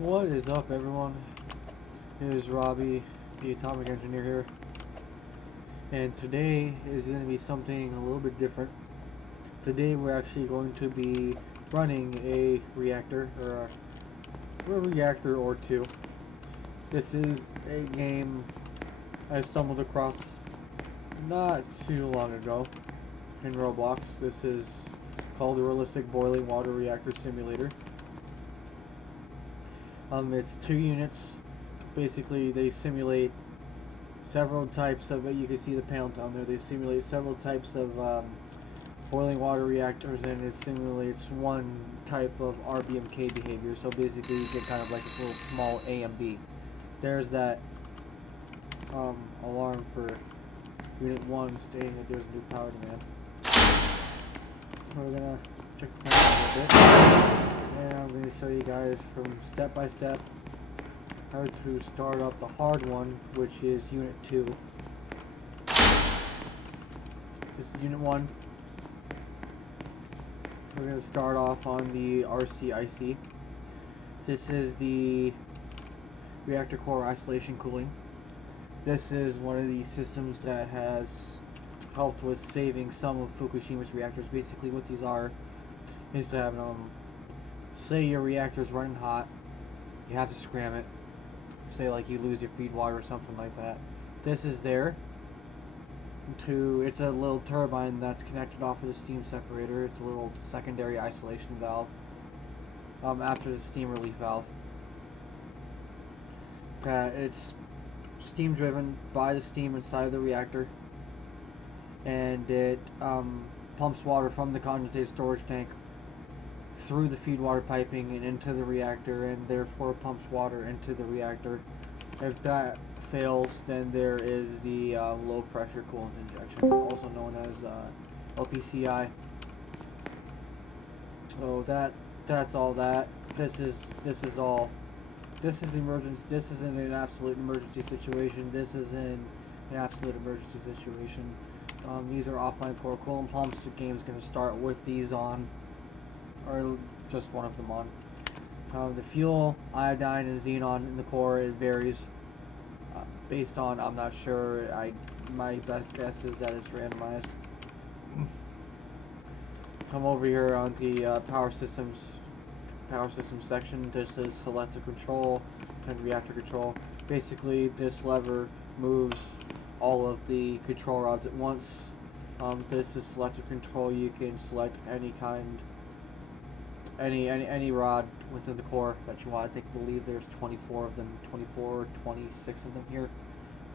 What is up, everyone? It is Robbie, the Atomic Engineer here, and today is going to be something a little bit different. Today we're actually going to be running a reactor, or a reactor or two. This is a game I stumbled across not too long ago in Roblox. This is called the Realistic Boiling Water Reactor Simulator. It's 2 units. Basically, they simulate several types of, you can see the panel down there, they simulate several types of boiling water reactors, and it simulates one type of RBMK behavior. So basically you get kind of like this little small A and B. There's that alarm for Unit 1 stating that there's a new power demand. We're gonna check the panel a little bit, and I'm going to show you guys from step by step how to start up the hard one, which is Unit 2. This is Unit 1. We're going to start off on the RCIC. This is the reactor core isolation cooling. This is one of the systems that has helped with saving some of Fukushima's reactors. Basically what these are is to have, say your reactor's running hot, you have to scram it. Say like you lose your feed water or something like that. This is there to, it's a little turbine that's connected off of the steam separator. It's a little secondary isolation valve after the steam relief valve. It's steam driven by the steam inside of the reactor, and it pumps water from the condensated storage tank through the feed water piping and into the reactor, and therefore pumps water into the reactor. If that fails, then there is the low pressure coolant injection, also known as LPCI. So that's all that. This is emergency. This isn't an absolute emergency situation. This is an absolute emergency situation. These are offline core coolant pumps. The game's going to start with these on, or just one of them on. The fuel, iodine, and xenon in the core, it varies based on, I'm not sure. My best guess is that it's randomized. Come over here on the power systems section. This is selective control and reactor control. Basically, this lever moves all of the control rods at once. This is selective control. You can select any kind, any rod within the core that you want. I believe there's 24 of them, 24 or 26 of them here.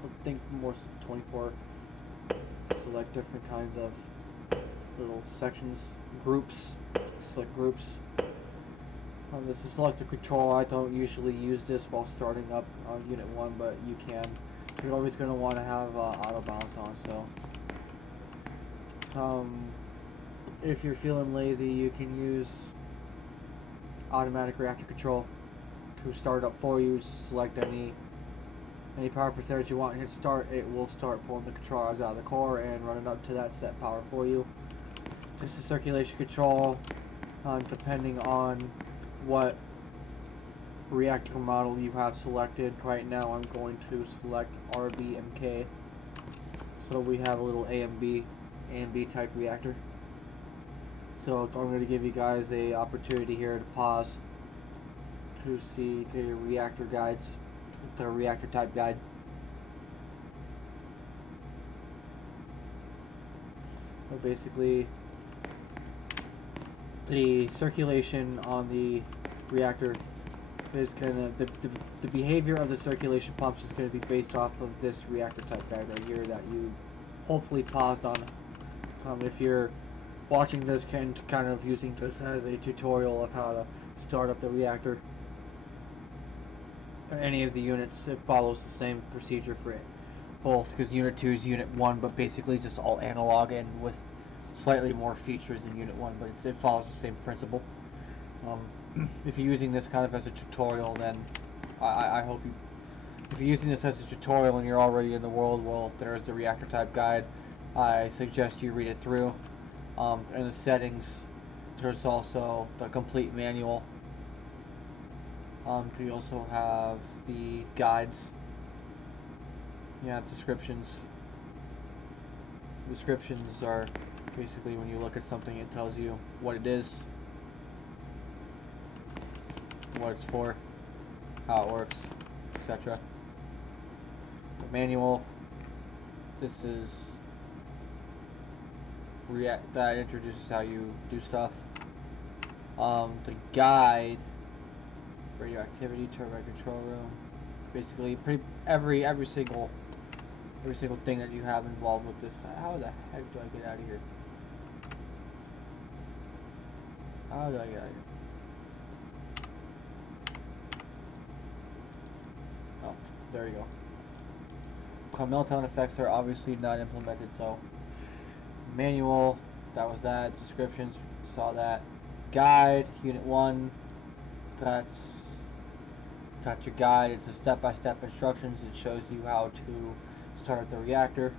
I think more 24. Select different kinds of little sections, groups. Select groups. This is selective control. I don't usually use this while starting up Unit 1, but you can. You're always going to want to have auto balance on. So, if you're feeling lazy, you can use automatic reactor control to start up for you. Select any power percentage you want and hit start. It will start pulling the control rods out of the core and run it up to that set power for you. This is circulation control. Depending on what reactor model you have selected. Right now I'm going to select RBMK. So we have a little A and B type reactor. So I'm going to give you guys a opportunity here to pause to see the reactor guides, the reactor type guide. So basically, the circulation on the reactor is gonna, the behavior of the circulation pumps is going to be based off of this reactor type guide right here that you hopefully paused on. If you're watching this kind of using this as a tutorial of how to start up the reactor, any of the units, it follows the same procedure for it both, because Unit 2 is Unit 1, but basically just all analog and with slightly more features than Unit 1, but it follows the same principle. If you're using this kind of as a tutorial, then I hope you, if you're using this as a tutorial and you're already in the world, well, there's the reactor type guide. I suggest you read it through. In the settings, there's also the complete manual We also have the guides. You have descriptions. Descriptions are basically when you look at something, it tells you what it is, what it's for, how it works, etc. The manual, this is React, that introduces how you do stuff. The guide, radioactivity, turbine control room, basically every single thing that you have involved with this. How the heck do I get out of here? How do I get out of here? Oh, there you go. Meltdown effects are obviously not implemented, so manual, that was that. Descriptions, saw that. Guide, unit 1, that's your guide. It's a step-by-step instructions. It shows you how to start the reactor.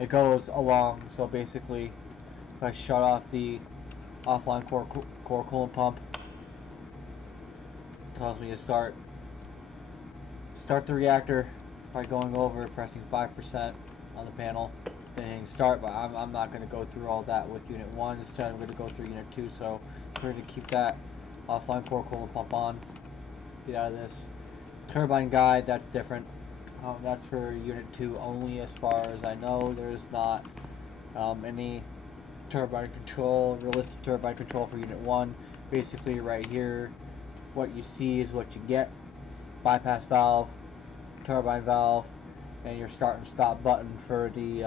It goes along, so basically if I shut off the offline core coolant pump, it tells me to start the reactor by going over, pressing 5% on the panel, then hitting start. But I'm not going to go through all that with unit 1. Instead I'm going to go through unit 2, so we're going to keep that offline core coolant pump on. Get out of this. Turbine guide, that's different. That's for unit 2 only, as far as I know. There's not any turbine control, realistic turbine control for unit 1. Basically right here, what you see is what you get. Bypass valve, turbine valve, and your start and stop button for the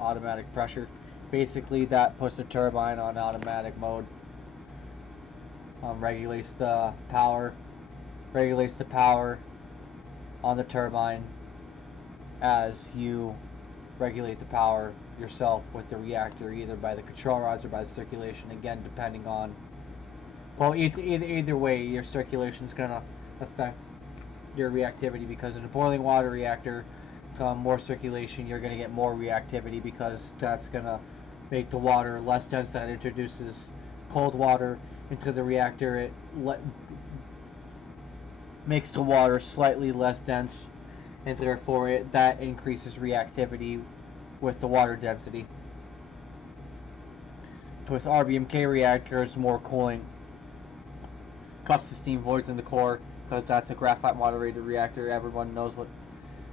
automatic pressure. Basically that puts the turbine on automatic mode. Regulates the power on the turbine as you regulate the power yourself with the reactor, either by the control rods or by the circulation, again depending on, well, either way your circulation is going to affect your reactivity, because in a boiling water reactor, more circulation, you're going to get more reactivity, because that's going to make the water less dense. That introduces cold water into the reactor. It makes the water slightly less dense, and therefore that increases reactivity with the water density. With RBMK reactors, more cooling cuts the steam voids in the core, because that's a graphite moderated reactor. Everyone knows what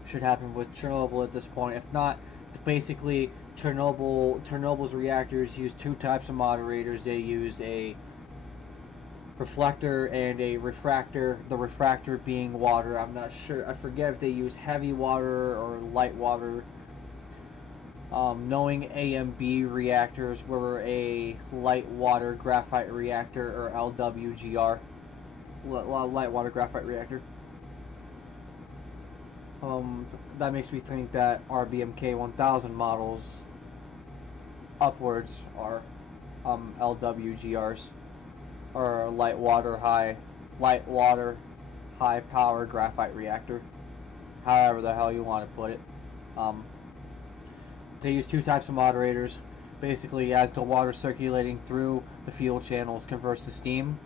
should happen with Chernobyl at this point. If not, basically Chernobyl's reactors use two types of moderators. They use a reflector and a refractor. The refractor being water. I'm not sure. I forget if they use heavy water or light water. Knowing A and B reactors were a light water graphite reactor, or LWGR, light water graphite reactor. That makes me think that RBMK 1000 models upwards are LWGRs, or light water high power graphite reactor, however the hell you want to put it. They use two types of moderators. Basically, as the water circulating through the fuel channels converts to steam,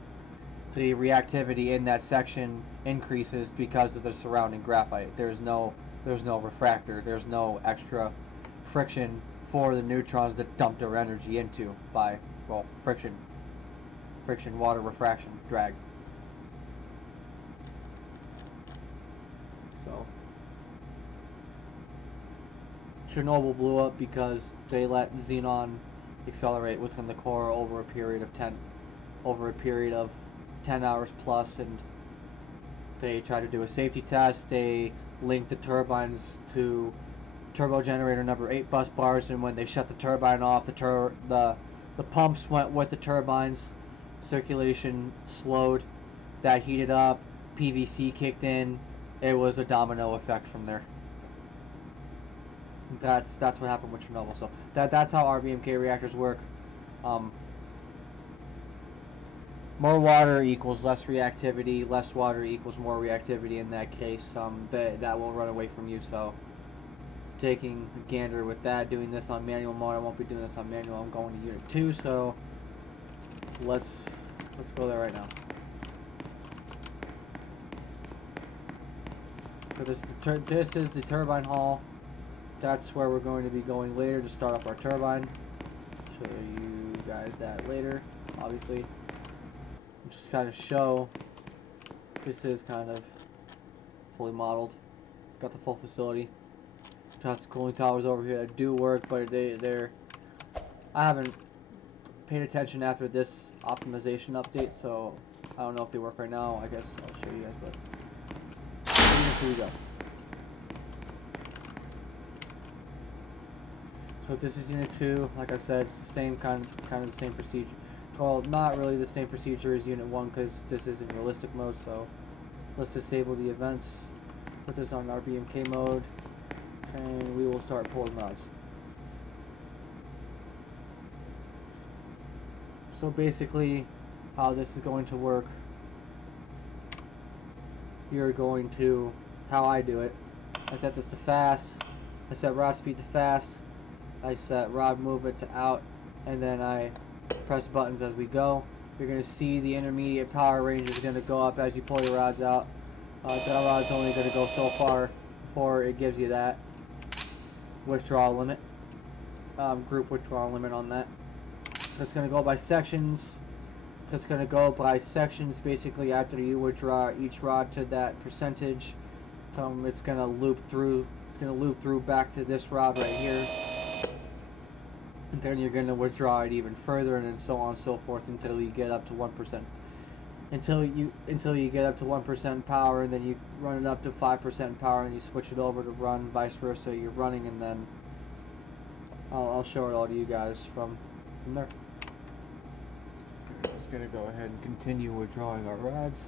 the reactivity in that section increases because of the surrounding graphite. There's no refractor. There's no extra friction for the neutrons that dump their energy into by, well, friction, water, refraction, drag. So Chernobyl blew up because they let xenon accelerate within the core over a period of 10 hours plus, and they tried to do a safety test. They linked the turbines to turbo generator number 8 bus bars, and when they shut the turbine off, the pumps went with the turbines. Circulation slowed, that heated up, PVC kicked in. It was a domino effect from there. That's what happened with Chernobyl. So that's how RBMK reactors work. More water equals less reactivity. Less water equals more reactivity. In that case, that will run away from you. So taking a gander with that, doing this on manual mode. I won't be doing this on manual. I'm going to unit 2. So let's Let's go there right now. So this is the turbine hall. That's where we're going to be going later to start up our turbine. Show you guys that later, obviously. Just kind of show this is kind of fully modeled. Got the full facility. Got some cooling towers over here that do work, but they're I haven't paid attention after this optimization update, so I don't know if they work right now. I guess I'll show you guys, but here we go. So this is Unit 2. Like I said, it's the same kind of the same procedure. Well, not really the same procedure as Unit 1 because this is in realistic mode. So let's disable the events. Put this on RBMK mode, and we will start pulling rods. So basically, how this is going to work, you're going to, how I do it, I set this to fast, I set rod speed to fast, I set rod movement to out, and then I press buttons as we go. You're going to see the intermediate power range is going to go up as you pull your rods out. That rod's only going to go so far before it gives you that withdrawal limit, group withdrawal limit on that. It's going to go by sections. It's going to go by sections basically after you withdraw each rod to that percentage. It's going to loop through. It's going to loop through back to this rod right here. And then you're going to withdraw it even further, and then so on and so forth until you get up to 1%. Until you get up to 1% power, and then you run it up to 5% power, and you switch it over to run vice versa. You're running, and then I'll show it all to you guys from there. We're just gonna go ahead and continue withdrawing our rods.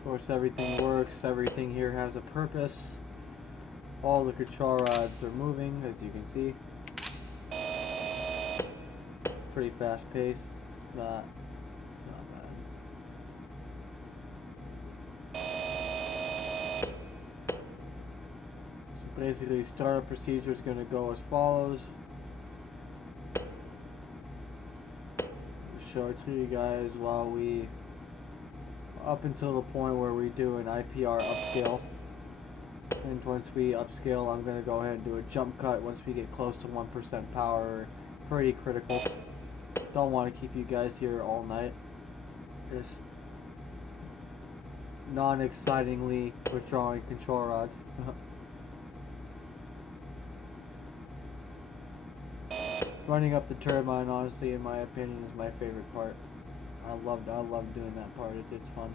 Of course, everything works, everything here has a purpose. All the control rods are moving, as you can see. Pretty fast pace. It's not bad. So basically, startup procedure is going to go as follows. I'll show it to you guys while we up until the point where we do an IPR upscale, and once we upscale, I'm going to go ahead and do a jump cut once we get close to 1% power. Pretty critical. Don't want to keep you guys here all night. Just non-excitingly withdrawing control rods. Running up the turbine, honestly, in my opinion, is my favorite part. I love doing that part. It's fun.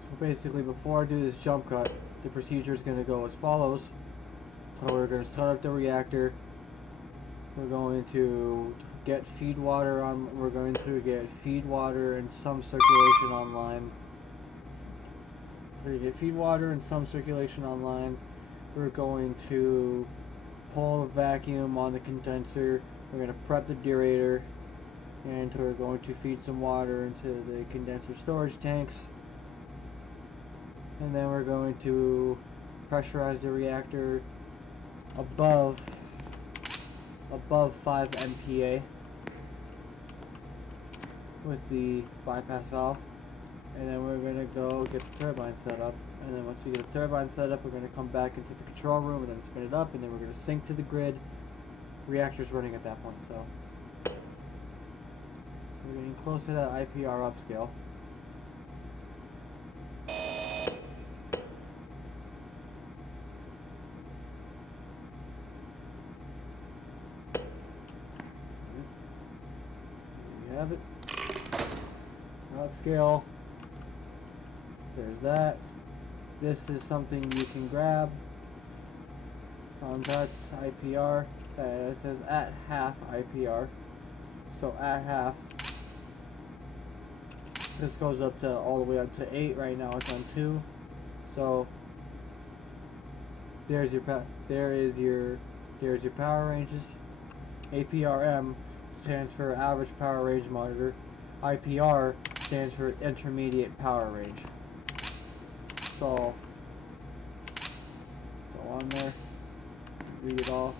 So basically, before I do this jump cut, the procedure is going to go as follows. So we're going to start up the reactor. We're going to get feed water on. We're going to get feed water and some circulation online. We're going to get feed water and some circulation online. We're going to pull a vacuum on the condenser. We're going to prep the Deaerator, and we're going to feed some water into the condenser storage tanks, and then we're going to pressurize the reactor above 5 MPa with the bypass valve, and then we're going to go get the turbine set up. And then once we get the turbine set up, we're going to come back into the control room and then spin it up, and then we're going to sync to the grid. Reactor's running at that point, so we're getting close to that IPR upscale. There you have it. Upscale. There's that. This is something you can grab. That's IPR. It says at half IPR. So at half, This goes up to all the way up to 8. Right now it's on 2. So there's your power ranges. APRM stands for average power range monitor. IPR stands for intermediate power range. So on there. Read it all.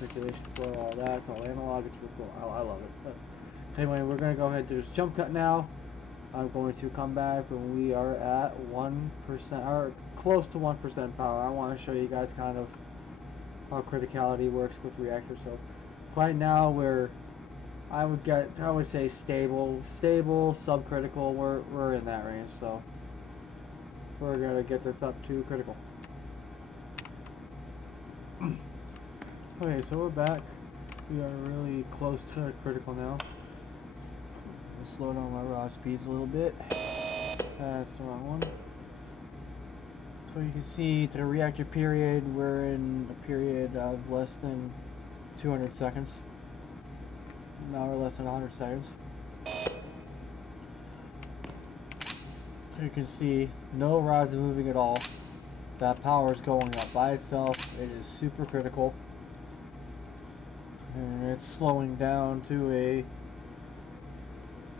Circulation flow, all that. It's all analog. It's real cool. I love it. But anyway, we're gonna go ahead and do this jump cut now. I'm going to come back when we are at 1% or close to 1% power. I want to show you guys kind of how criticality works with Reactor. So right now I would say stable, subcritical. We're in that range. So we're gonna get this up to critical. Okay, so we're back. We are really close to critical now. Slow down my raw speeds a little bit. That's the wrong one. So you can see the reactor period, we're in a period of less than 200 seconds. Now we're less than 100 seconds. So you can see no rods are moving at all. That power is going up by itself. It is super critical. And it's slowing down to a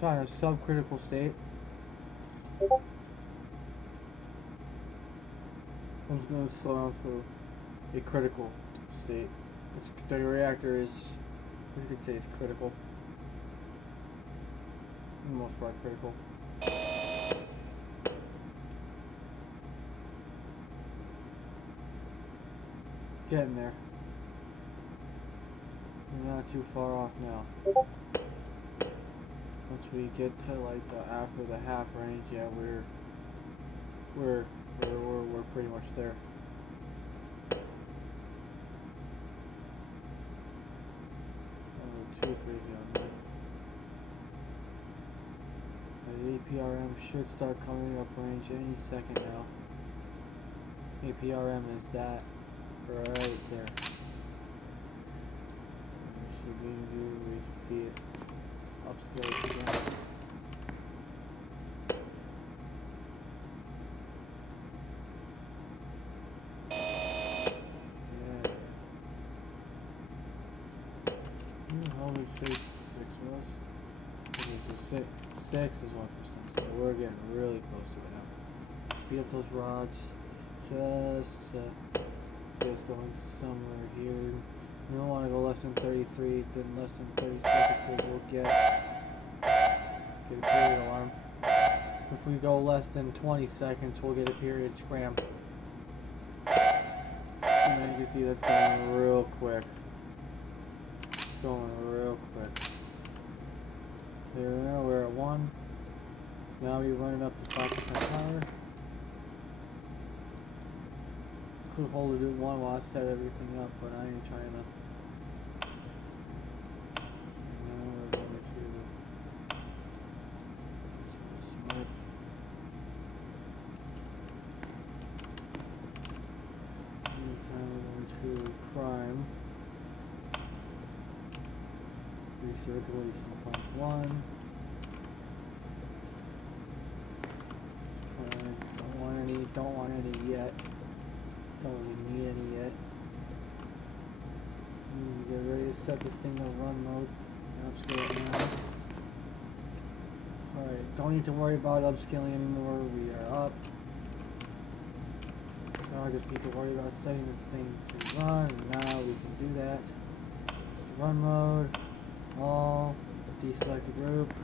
kind of subcritical state. I'm just going to slow down to a critical state. The reactor is, as you can say, it's critical. For the most part, critical. Getting there. We're not too far off now. Once we get to like after the half range, yeah, we're pretty much there. Don't go too crazy on that. The APRM should start coming up range any second now. APRM is that right there. Should we can see it. Upscale it again. Yeah. How much 6 was? Okay, so 6 is 1%. So we're getting really close to it now. Speed up those rods. Just going somewhere here. We don't want to go less than 33, then less than 30 seconds because we'll get a period alarm. If we go less than 20 seconds, we'll get a period scram. And then you can see that's going real quick. Going real quick. There we are, we're at 1. Now we're running up to 5% power. Could hold it at 1 while I set everything up, but I ain't trying to. Now we're going to smart. Meantime, we're going to prime. Recirculation 0.1. Don't want any yet. Don't really need any yet. Get ready to set this thing to run mode. Upscale it now. Alright, don't need to worry about upscaling anymore. We are up. Now I just need to worry about setting this thing to run. And now we can do that. Run mode. All. Deselect the group.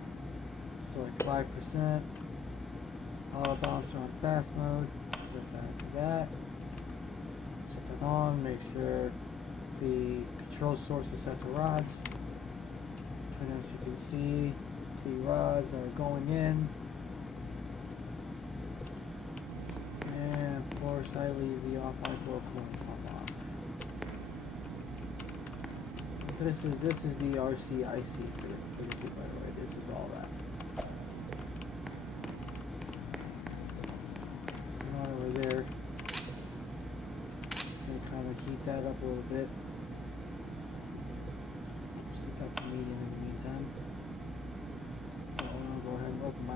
Select 5%. Auto bouncer on fast mode. Set that to that. On, make sure the control source is set to rods, and as you can see, the rods are going in, and of course I leave the off-high flow point on. This is the RCIC for the tube, by the way. This is all that. So not over there. Kind of heat that up a little bit. Stick out some medium in the meantime. So I'm going to go ahead and open my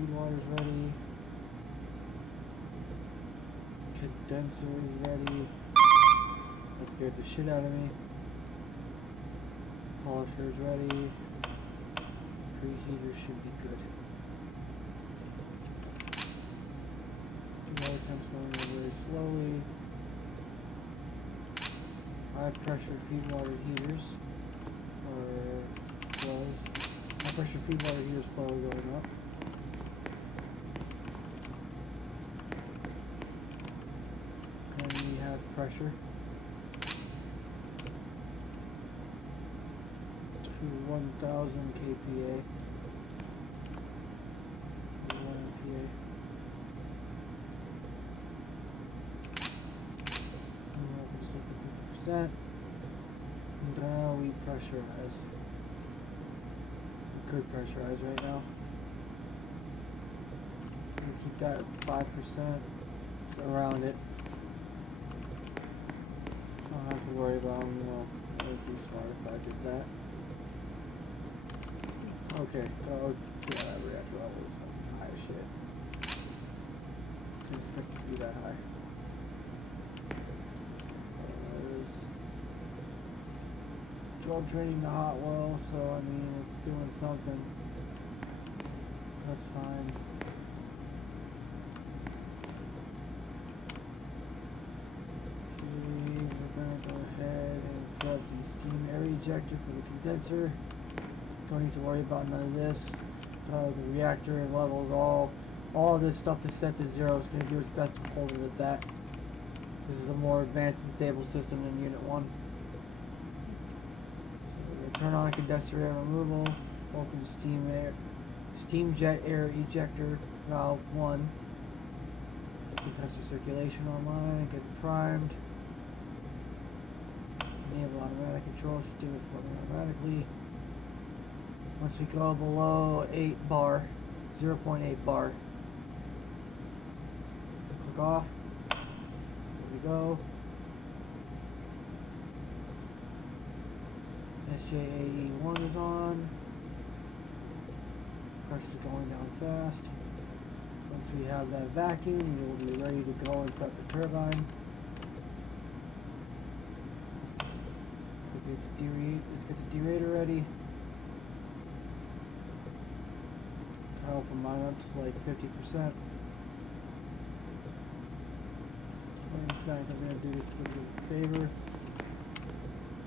feed water's ready. Condenser is ready. That scared the shit out of me. Polisher is ready. Preheater should be good. Water temp's going up very slowly. High pressure feed water heaters high pressure feed water heaters flow going up. Currently we have pressure to 1000 kPa. 1 MPa. And now we pressurize. Good pressurize right now. We keep that at 5% around it. I don't have to worry about, it would be smart if I did that. Okay, oh yeah, that reactor level is high as shit. Didn't expect it to be that high. Well, draining the hot well, so I mean it's doing something. That's fine. Okay, we're gonna go ahead and plug the steam air ejector for the condenser. Don't need to worry about none of this. The reactor levels, all of this stuff is set to 0. It's gonna do its best to hold it at that. This is a more advanced and stable system than Unit 1. Turn on condenser air removal, open steam jet air ejector valve 1. Condenser circulation online, get primed. Enable automatic control, should do it for me automatically. Once we go below 8 bar, 0.8 bar, click off. There we go. SJAE1 is on. Pressure's going down fast. Once we have that vacuum, we will be ready to go and prep the turbine. Let's get the deaerator ready. I'll open mine up to like 50%. In fact, I'm going to do this for the favor.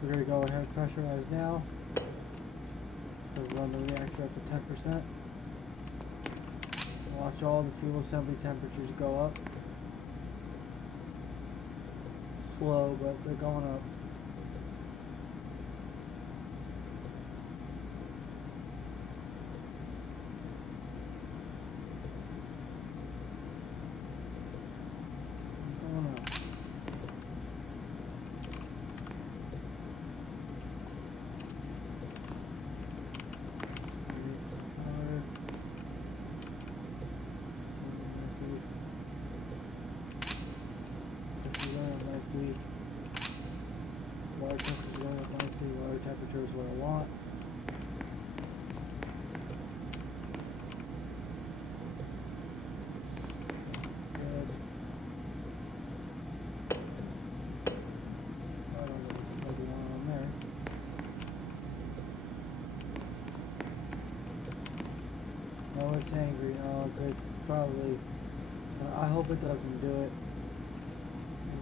We're going to go ahead and pressurize now. We'll run the reactor up to 10%. Watch all the fuel assembly temperatures go up. Slow, but they're going up. Water temperature going up nicely. Water temperature is what I want. Good. I don't know what's going on there. No, it's angry. Oh, it's probably. I hope it doesn't do it.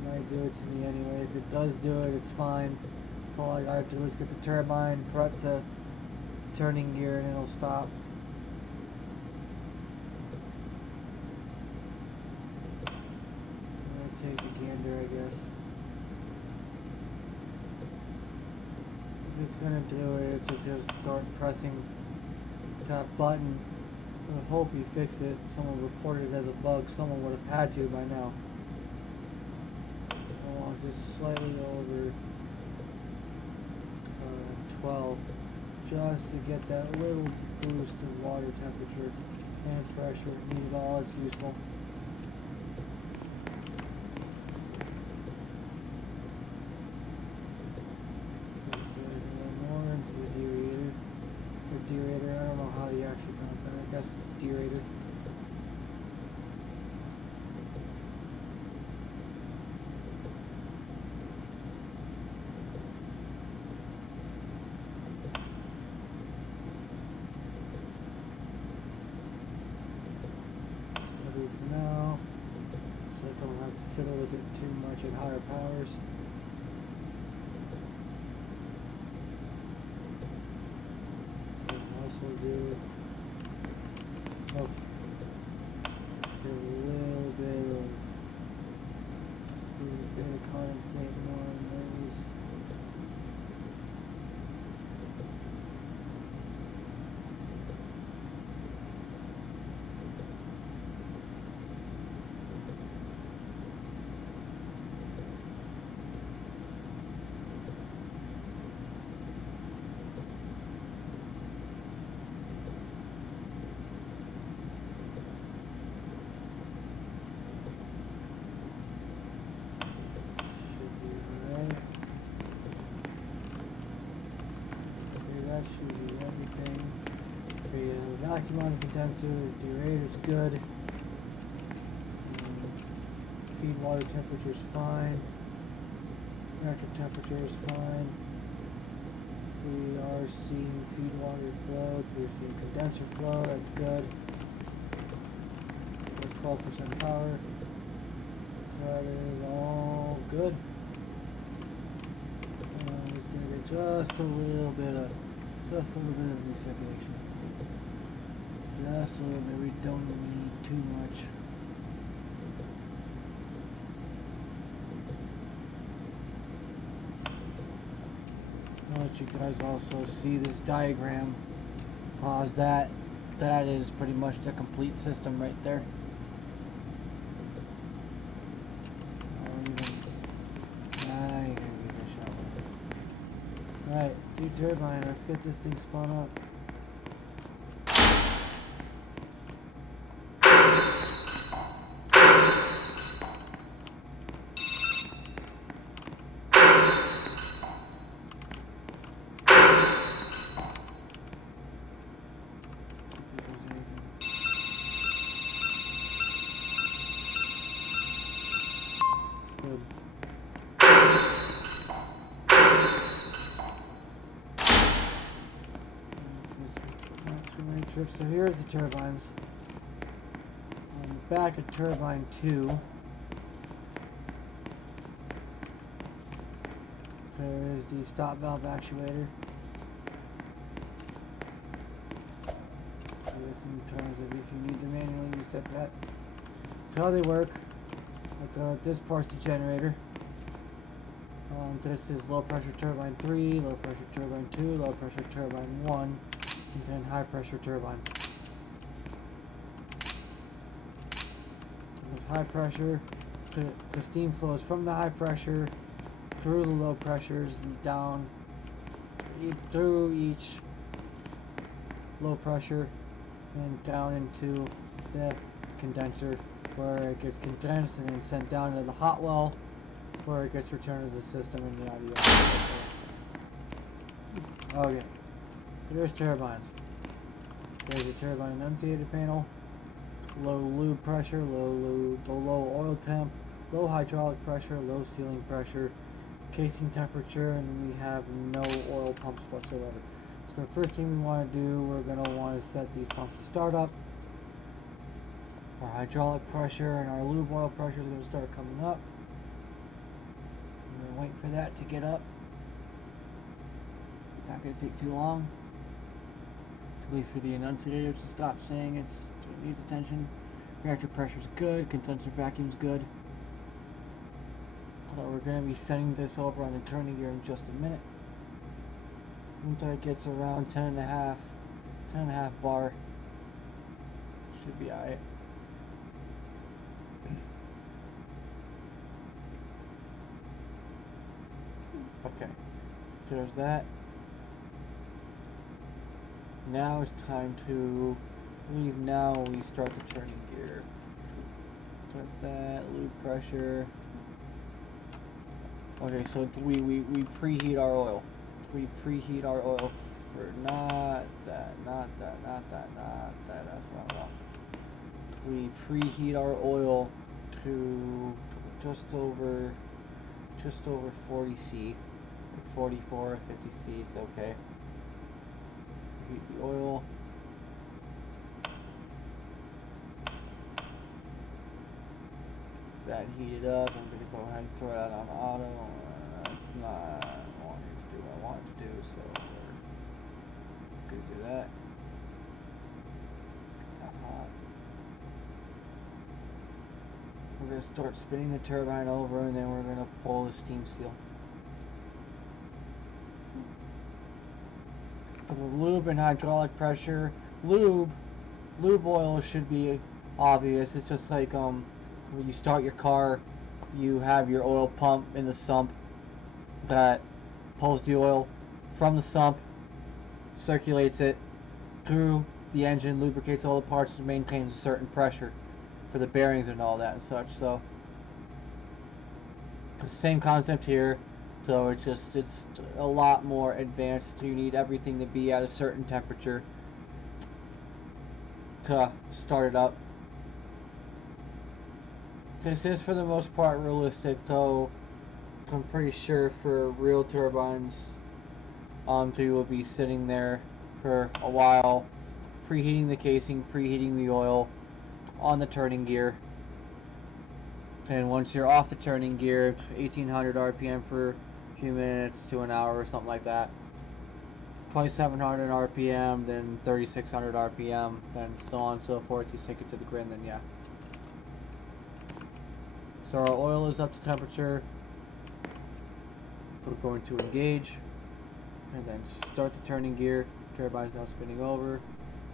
Might do it to me anyway. If it does do it, it's fine. All I gotta do is get the turbine prep to turning gear and it'll stop. I'm gonna take a gander, I guess. If it's gonna do it, it's just gonna start pressing that button. I hope you fix it. Someone reported it as a bug. Someone would have had to by now. Just slightly over 12, just to get that little boost of water temperature and pressure. Need it all, it's useful. So more into the Deaerator. Or Deaerator, I don't know how you actually pronounce that. I guess Deaerator. at higher powers. Also do a little bit of condensate more on those. Vacuum on the condenser, Deaerator is good. Feed water temperature is fine. Reactor temperature is fine. We are seeing feed water flow. We're seeing condenser flow. That's good. 12% power. That is all good. Just gonna get just a little bit of recirculation. Just a little bit. We don't need too much. I'll let you guys also see this diagram. Pause that. That is pretty much the complete system right there. Alright, do turbine. Let's get this thing spun up. So here's the turbines. On the back of turbine 2, there is the stop valve actuator. So this in terms of if you need to manually reset that. So how they work, this part's the generator. This is low pressure turbine 3, low pressure turbine 2, low pressure turbine 1. And then high pressure turbine. There's high pressure, the steam flows from the high pressure through the low pressures and down through each low pressure and down into the condenser where it gets condensed and then sent down to the hot well where it gets returned to the system and the audio. Okay. There's turbines. There's a turbine enunciator panel. Low lube pressure, low oil temp, low hydraulic pressure, low sealing pressure, casing temperature, and we have no oil pumps whatsoever. So the first thing we want to do, we're going to want to set these pumps to start up. Our hydraulic pressure and our lube oil pressure is going to start coming up. I'm going to wait for that to get up. It's not going to take too long. At least for the enunciator to stop saying it needs attention. Reactor pressure is good, condenser vacuum is good. We're going to be setting this over on the turning gear in just a minute. Once it gets around 10.5 bar, should be alright. Okay, so there's that. Now it's time to leave. Now we start the turning gear. That's that, lube pressure. Okay, so we preheat our oil. We preheat our oil for not that, that's not wrong. We preheat our oil to just over 40 C, 44, 50 C, it's okay. Heat the oil. That heated up, I'm going to go ahead and throw that on auto. That's not wanting to do what I want it to do, so we're gonna do that. Let's get that hot. We're gonna start spinning the turbine over, and then we're gonna pull the steam seal. With a lube and hydraulic pressure, lube oil should be obvious. It's just like when you start your car, you have your oil pump in the sump that pulls the oil from the sump, circulates it through the engine, lubricates all the parts, and maintains a certain pressure for the bearings and all that and such. So the same concept here, so it's a lot more advanced. You need everything to be at a certain temperature to start it up. This is for the most part realistic, though I'm pretty sure for real turbines, you will be sitting there for a while, preheating the casing, preheating the oil on the turning gear. And once you're off the turning gear, 1800 RPM for a few minutes to an hour or something like that. 2700 RPM, then 3600 RPM, then so on and so forth. You sink it to the grid, then yeah. So our oil is up to temperature. We're going to engage and then start the turning gear. Turbine's now spinning over.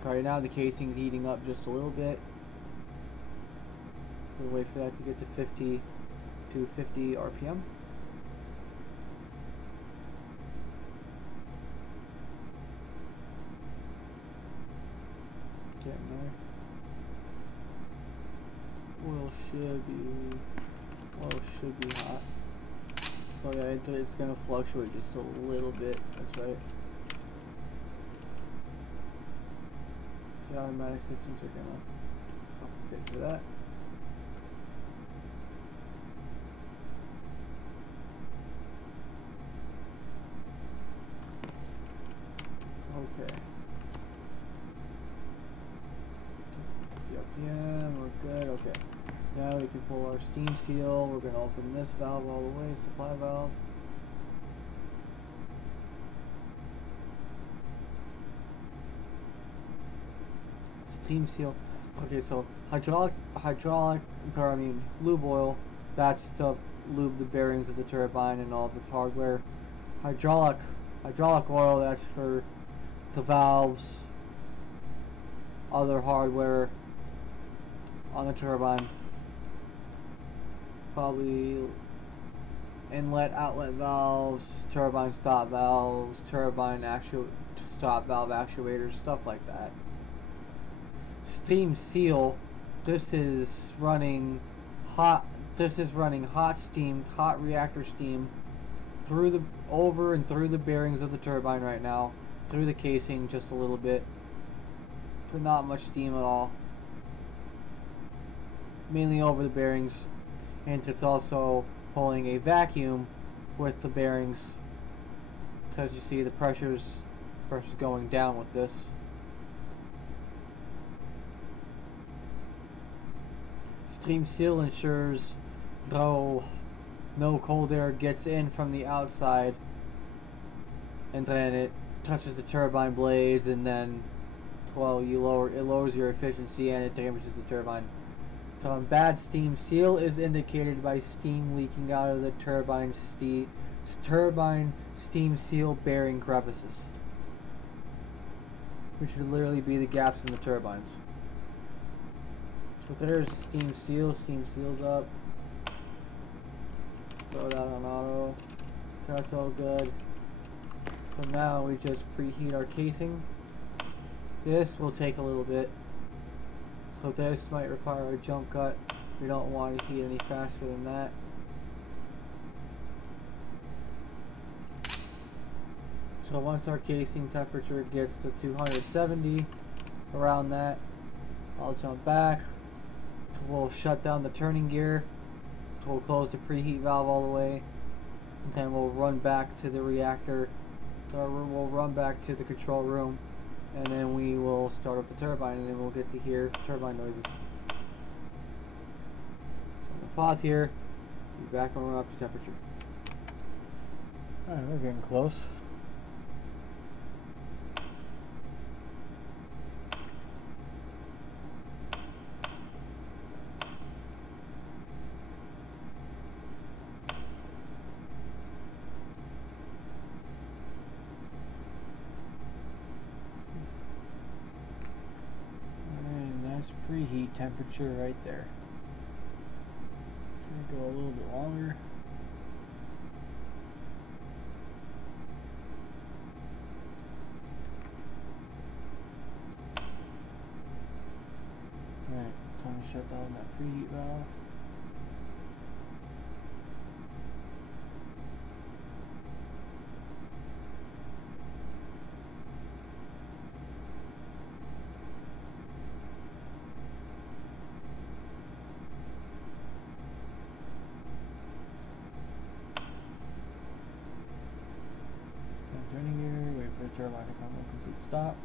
So right now the casing's heating up just a little bit. We'll wait for that to get to 50 RPM. Getting there. Oil should be hot. Oh yeah, it's gonna fluctuate just a little bit. That's right. The automatic systems are gonna compensate for that. Okay. Yeah, we're good. Okay. Now we can pull our steam seal. We're going to open this valve all the way, supply valve. Steam seal. Okay, so lube oil, that's to lube the bearings of the turbine and all of its hardware. Hydraulic oil, that's for the valves, other hardware on the turbine. Probably inlet outlet valves, turbine stop valves, turbine stop valve actuators, stuff like that. Steam seal, this is running hot steam, hot reactor steam through the bearings of the turbine right now, through the casing just a little bit, but not much steam at all. Mainly over the bearings. And it's also pulling a vacuum with the bearings, because you see the pressure's going down with this. Steam seal ensures no cold air gets in from the outside, and then it touches the turbine blades, and then it lowers your efficiency and it damages the turbine. So bad steam seal is indicated by steam leaking out of the turbine steam seal bearing crevices, which would literally be the gaps in the turbines. So there's steam seal. Steam seal's up. Throw that on auto. That's all good. So now we just preheat our casing. This will take a little bit. So this might require a jump cut. We don't want to heat any faster than that. So once our casing temperature gets to 270, around that, I'll jump back. We'll shut down the turning gear. We'll close the preheat valve all the way. And then we'll run back to the reactor. Or we'll run back to the control room. And then we will start up the turbine, and then we'll get to hear turbine noises. So I'm going to pause here, Be back when we're up to temperature. Alright, we're getting close. Preheat temperature right there. It's gonna go a little bit longer. Alright, time to shut down that preheat valve. Turning gear, wait for the turbine to come to a complete stop.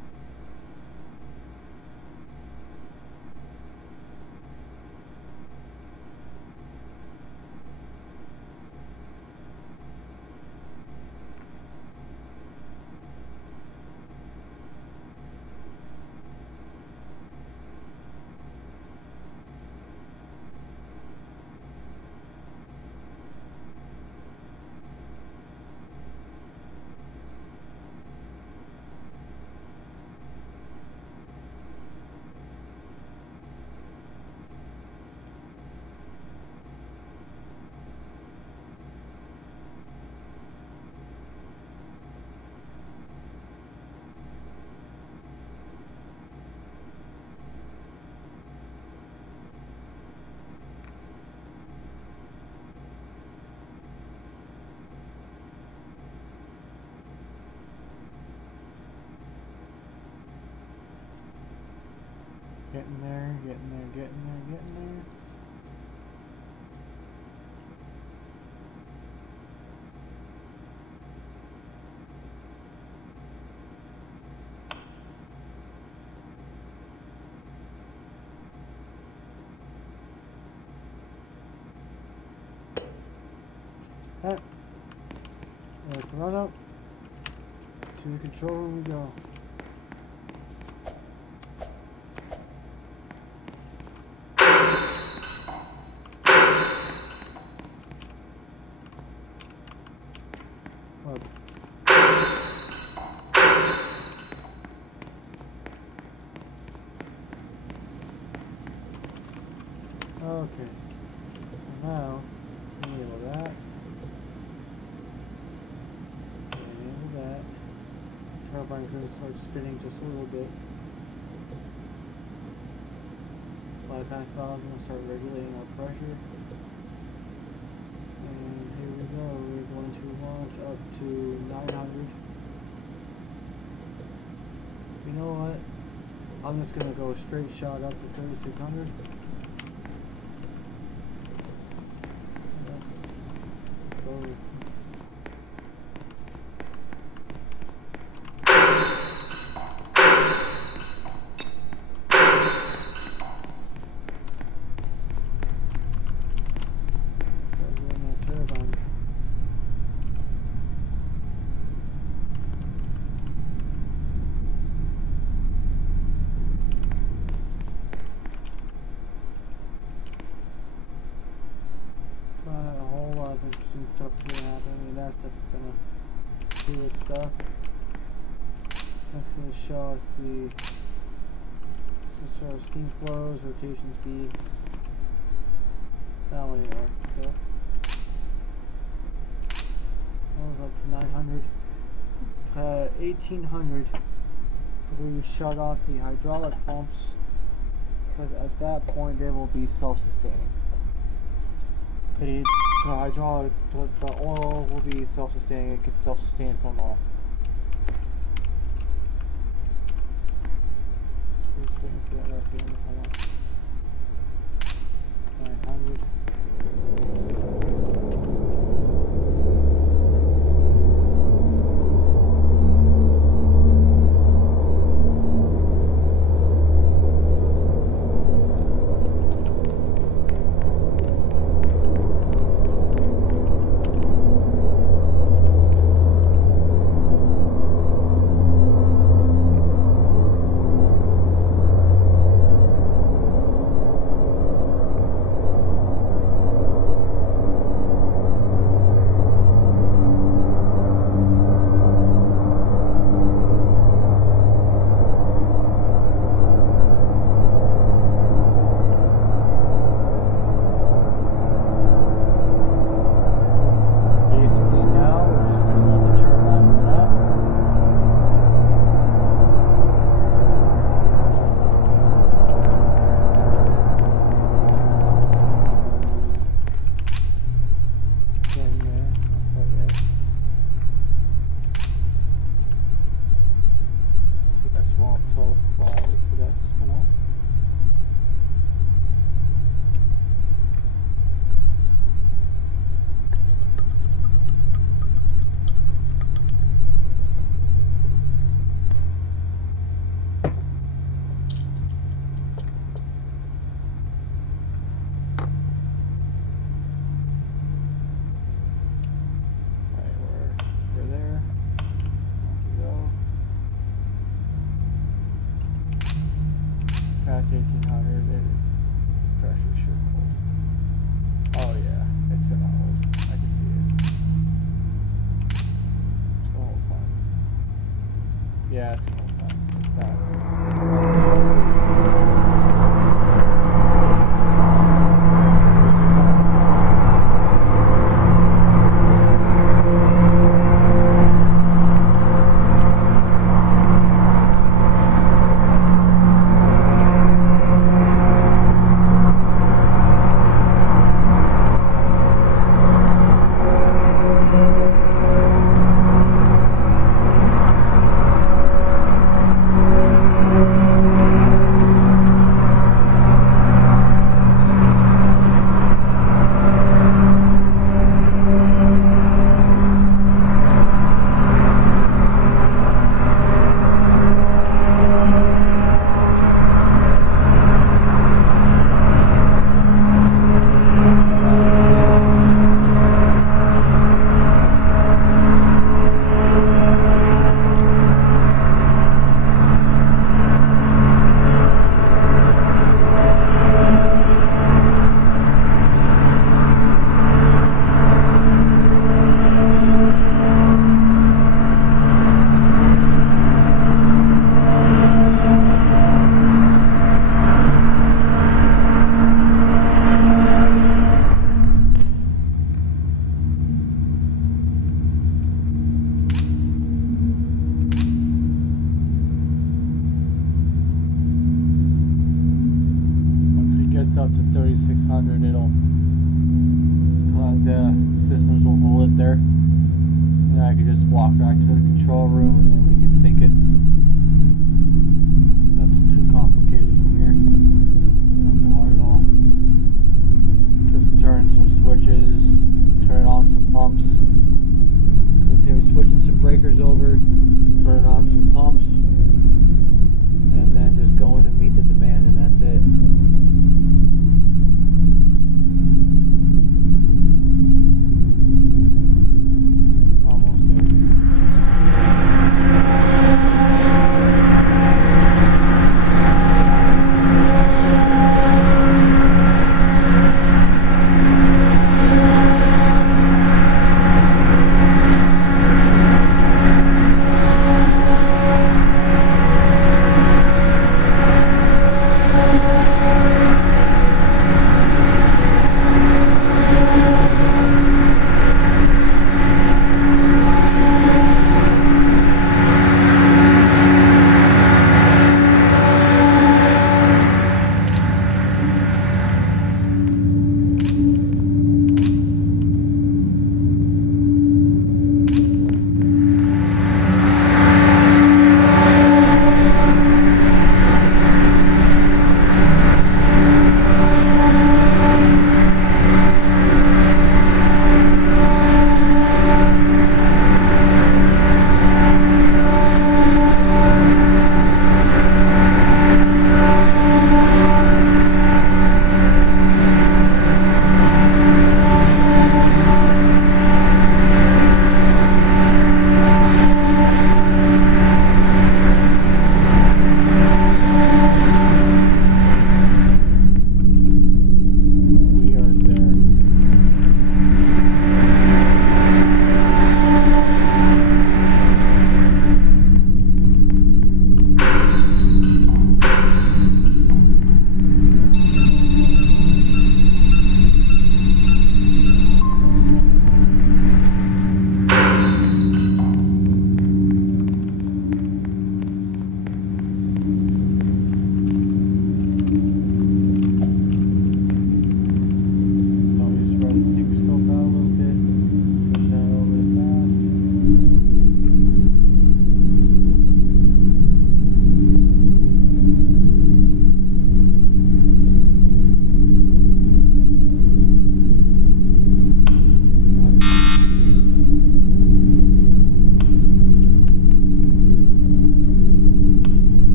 Getting there, getting there, getting there, getting there. Alright, let's run up to the control room we go. Okay, so now enable that. Enable that. Turbine's going to start spinning just a little bit. Bypass valve is going to start regulating our pressure. And here we go. We're going to launch up to 900. You know what? I'm just going to go straight shot up to 3600. Stuff is gonna happen. I mean, that stuff is gonna do its stuff. That's gonna show us steam flows, rotation speeds. That one ain't working still. That was up to 900. 1800. We shut off the hydraulic pumps because at that point they will be self-sustaining. The hydraulic, the oil will be self-sustaining. It can self-sustain its own oil. We're just waiting for that RPM to come up. 900. it's 1800. Pressure should hold. Oh yeah, it's gonna hold. I can see it. It's gonna hold fine. Yeah, it's gonna hold fine. It's not.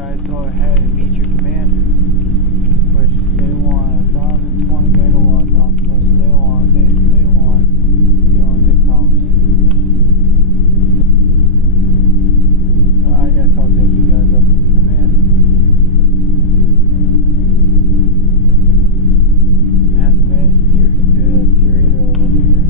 guys go ahead and meet your demand, which they want 1,020 megawatts off of us. So they want big powers. So I guess I'll take you guys up to the command. I have to manage the Deaerator a little bit here.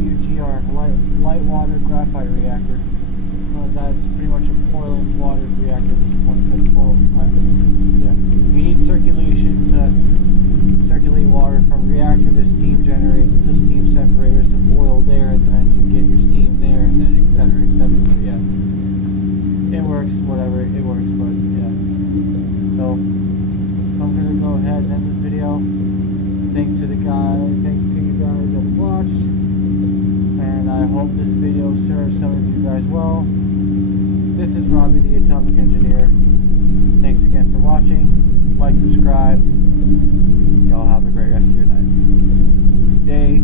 LWGR, light water graphite reactor. That's pretty much a boiling water reactor at this point. Yeah. You need circulation to circulate water from reactor to steam generator to steam separators to boil there, and then you get your steam there, and then etc. etc. But yeah, it works. Whatever it works, but yeah. So I'm gonna go ahead and end this video. Thanks to you guys that have watched, and I hope this video serves some of you guys well. This is Robbie, the Atomic Engineer. Thanks again for watching. Like, subscribe. Y'all have a great rest of your night, day,